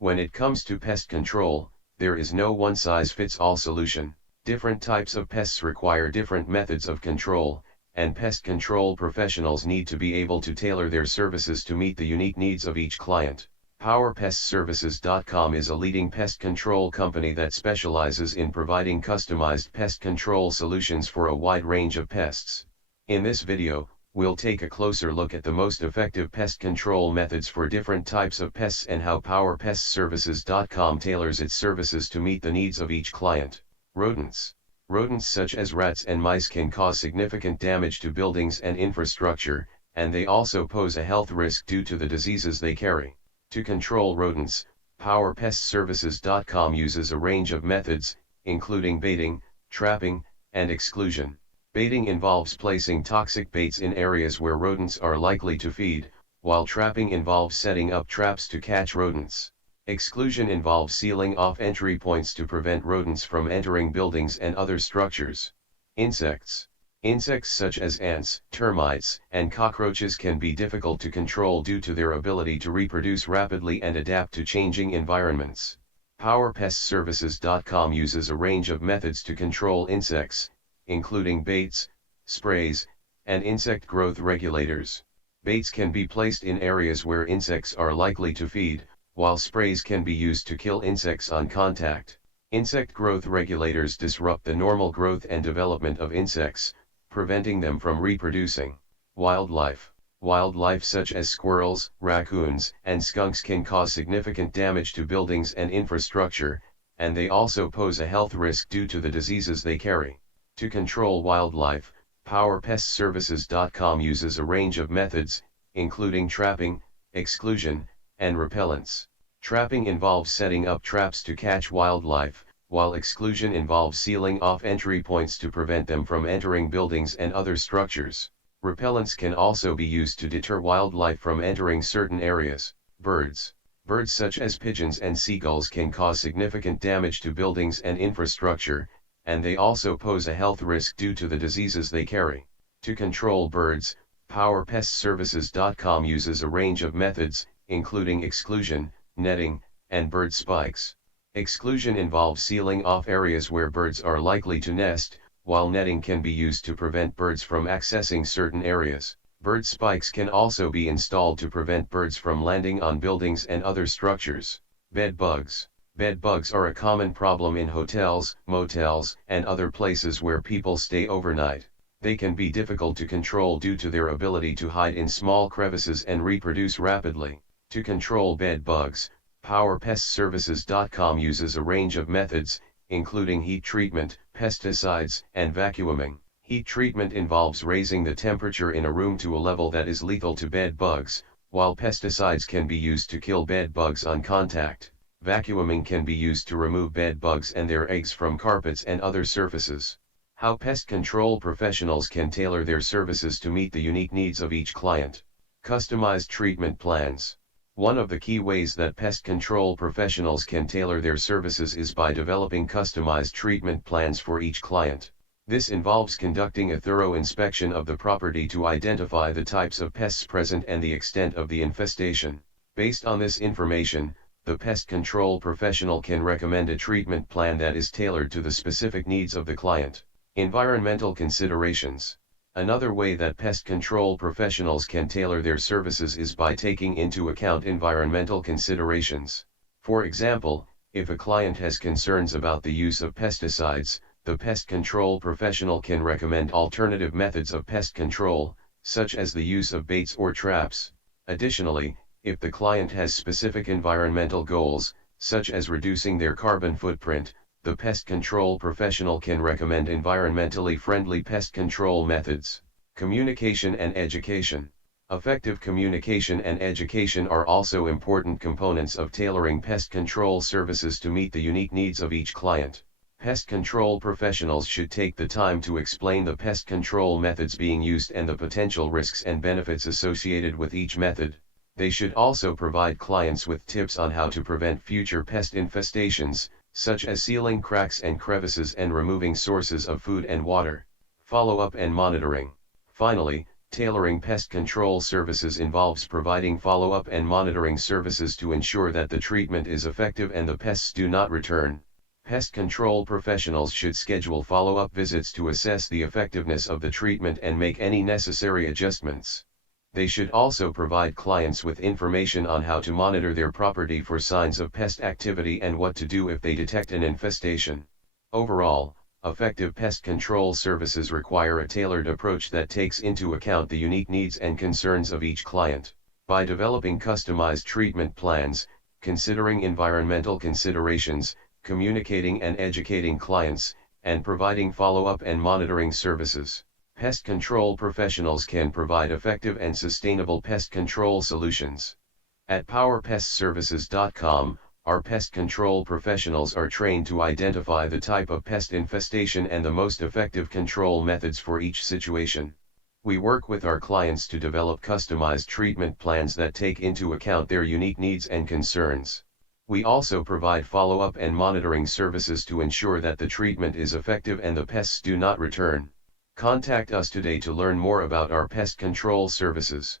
When it comes to pest control, there is no one-size-fits-all solution. Different types of pests require different methods of control, and pest control professionals need to be able to tailor their services to meet the unique needs of each client. PowerPestServices.com is a leading pest control company that specializes in providing customized pest control solutions for a wide range of pests. In this video, we'll take a closer look at the most effective pest control methods for different types of pests and how PowerPestServices.com tailors its services to meet the needs of each client. Rodents. Rodents such as rats and mice can cause significant damage to buildings and infrastructure, and they also pose a health risk due to the diseases they carry. To control rodents, PowerPestServices.com uses a range of methods, including baiting, trapping, and exclusion. Baiting involves placing toxic baits in areas where rodents are likely to feed, while trapping involves setting up traps to catch rodents. Exclusion involves sealing off entry points to prevent rodents from entering buildings and other structures. Insects. Insects such as ants, termites, and cockroaches can be difficult to control due to their ability to reproduce rapidly and adapt to changing environments. PowerPestServices.com uses a range of methods to control insects, including baits, sprays, and insect growth regulators. Baits can be placed in areas where insects are likely to feed, while sprays can be used to kill insects on contact. Insect growth regulators disrupt the normal growth and development of insects, preventing them from reproducing. Wildlife. Wildlife such as squirrels, raccoons, and skunks can cause significant damage to buildings and infrastructure, and they also pose a health risk due to the diseases they carry. To control wildlife, PowerPestServices.com uses a range of methods, including trapping, exclusion, and repellents. Trapping involves setting up traps to catch wildlife, while exclusion involves sealing off entry points to prevent them from entering buildings and other structures. Repellents can also be used to deter wildlife from entering certain areas. Birds. Birds such as pigeons and seagulls can cause significant damage to buildings and infrastructure, and they also pose a health risk due to the diseases they carry. To control birds, PowerPestServices.com uses a range of methods, including exclusion, netting, and bird spikes. Exclusion involves sealing off areas where birds are likely to nest, while netting can be used to prevent birds from accessing certain areas. Bird spikes can also be installed to prevent birds from landing on buildings and other structures. Bed bugs. Bed bugs are a common problem in hotels, motels, and other places where people stay overnight. They can be difficult to control due to their ability to hide in small crevices and reproduce rapidly. To control bed bugs, PowerPestServices.com uses a range of methods, including heat treatment, pesticides, and vacuuming. Heat treatment involves raising the temperature in a room to a level that is lethal to bed bugs, while pesticides can be used to kill bed bugs on contact. Vacuuming can be used to remove bed bugs and their eggs from carpets and other surfaces. How pest control professionals can tailor their services to meet the unique needs of each client. Customized treatment plans. One of the key ways that pest control professionals can tailor their services is by developing customized treatment plans for each client. This involves conducting a thorough inspection of the property to identify the types of pests present and the extent of the infestation. Based on this information, the pest control professional can recommend a treatment plan that is tailored to the specific needs of the client. Environmental considerations. Another way that pest control professionals can tailor their services is by taking into account environmental considerations. For example, if a client has concerns about the use of pesticides, the pest control professional can recommend alternative methods of pest control, such as the use of baits or traps. Additionally, if the client has specific environmental goals, such as reducing their carbon footprint, the pest control professional can recommend environmentally friendly pest control methods. Communication and education. Effective communication and education are also important components of tailoring pest control services to meet the unique needs of each client. Pest control professionals should take the time to explain the pest control methods being used and the potential risks and benefits associated with each method. They should also provide clients with tips on how to prevent future pest infestations, such as sealing cracks and crevices and removing sources of food and water. Follow-up and monitoring. Finally, Tailoring pest control services involves providing follow-up and monitoring services to ensure that the treatment is effective and the pests do not return. Pest control professionals should schedule follow-up visits to assess the effectiveness of the treatment and make any necessary adjustments. They should also provide clients with information on how to monitor their property for signs of pest activity and what to do if they detect an infestation. Overall, effective pest control services require a tailored approach that takes into account the unique needs and concerns of each client. By developing customized treatment plans, considering environmental considerations, communicating and educating clients, and providing follow-up and monitoring services, pest control professionals can provide effective and sustainable pest control solutions. At PowerPestServices.com, our pest control professionals are trained to identify the type of pest infestation and the most effective control methods for each situation. We work with our clients to develop customized treatment plans that take into account their unique needs and concerns. We also provide follow-up and monitoring services to ensure that the treatment is effective and the pests do not return. Contact us today to learn more about our pest control services.